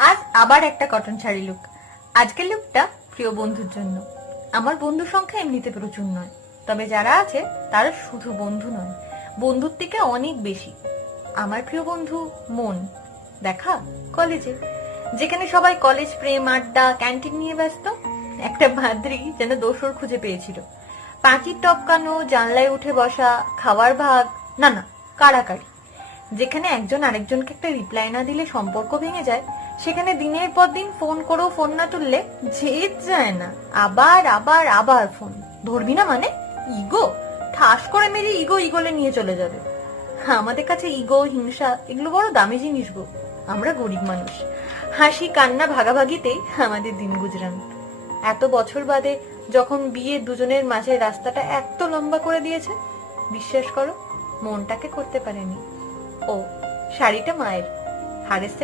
আজ আবার একটা কটন শাড়ি লুক। আজকের লুকটা প্রিয় বন্ধুর জন্য। আমার বন্ধু সংখ্যা এমনিতে প্রচুর নয়, তবে যারা আছে তারা শুধু বন্ধু নয়, বন্ধুর থেকে অনেক বেশি। আমার প্রিয় বন্ধু মন দেখা কলেজে, যেখানে সবাই কলেজ প্রেম আড্ডা ক্যান্টিন নিয়ে ব্যস্ত, একটা ভাদ্রি যেন দোসর খুঁজে পেয়েছিল। পাঁচির টপকানো, জানলায় উঠে বসা, খাওয়ার ভাগ, না না, কাড়াকাড়ি। যেখানে একজন আরেকজনকে একটা রিপ্লাই না দিলে সম্পর্ক ভেঙে যায়, সেখানে দিনের পর দিন ফোন করেও ফোন না তুললে জেদ যায় না। আবার আবার আবার ফোন ধরবি না মানে ইগো ঠাস করে মেরে ইগো ইগোলে নিয়ে চলে যাবে। আমাদের কাছে ইগো হিংসা এগুলো বড় দামি জিনিস গো। আমরা গরিব মানুষ, হাসি কান্না ভাগাভাগিতেই আমাদের দিন গুজরান। এত বছর বাদে যখন বিয়ে দুজনের মাঝে রাস্তাটা এত লম্বা করে দিয়েছে, বিশ্বাস করো মনটাকে করতে পারেনি। ও শাড়িটা মায়ের, হারের সেট